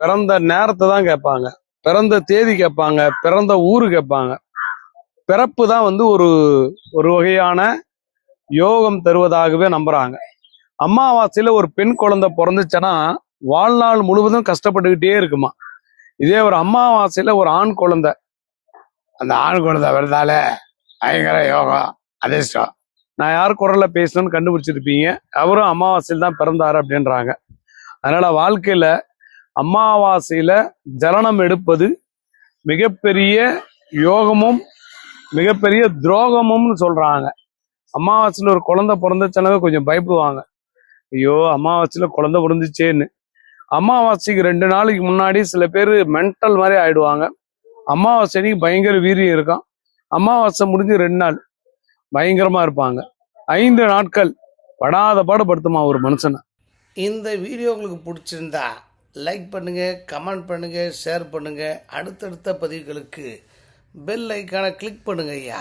பிறந்த நேரத்தை தான் கேட்பாங்க, பிறந்த தேதி கேட்பாங்க, பிறந்த ஊரு கேட்பாங்க. பிறப்பு தான் வந்து ஒரு ஒரு வகையான யோகம் தருவதாகவே நம்புறாங்க. அமாவாசையில ஒரு பெண் குழந்தை பிறந்துச்சுன்னா வாழ்நாள் முழுவதும் கஷ்டப்பட்டுக்கிட்டே இருக்குமா. இதே ஒரு அமாவாசையில ஒரு ஆண் குழந்தை, அந்த ஆண் குழந்தை வருதால பயங்கர யோகம், அதிர்ஷ்டம். நான் யார் குரல்ல பேசணும்னு கண்டுபிடிச்சிருப்பீங்க. அவரும் அமாவாசையில் தான் பிறந்தாரு அப்படின்றாங்க. அதனால வாழ்க்கையில அமாவாசையில ஜலனம் எடுப்பது மிகப்பெரிய யோகமும் மிகப்பெரிய துரோகமும்னு சொல்றாங்க. அமாவாசையில ஒரு குழந்தை பிறந்துச்சுனாவே கொஞ்சம் பயப்படுவாங்க. ஐயோ அமாவாசையில குழந்தை பிறந்துச்சேன்னு. அமாவாசைக்கு 2 நாளைக்கு முன்னாடி சில பேர் மென்டல் மாதிரி ஆயிடுவாங்க. அமாவாசைக்கு பயங்கர வீரியம் இருக்கும். அமாவாசை முடிஞ்சு 2 நாள் பயங்கரமா இருப்பாங்க. 5 நாட்கள் படாத பாடுபடுத்துமா ஒரு மனுஷனை. இந்த வீடியோ உங்களுக்கு பிடிச்சிருந்தா லைக் பண்ணுங்கள், கமெண்ட் பண்ணுங்கள், ஷேர் பண்ணுங்கள். அடுத்தடுத்த பதிவுகளுக்கு பெல் ஐக்கானை கிளிக் பண்ணுங்க ஐயா.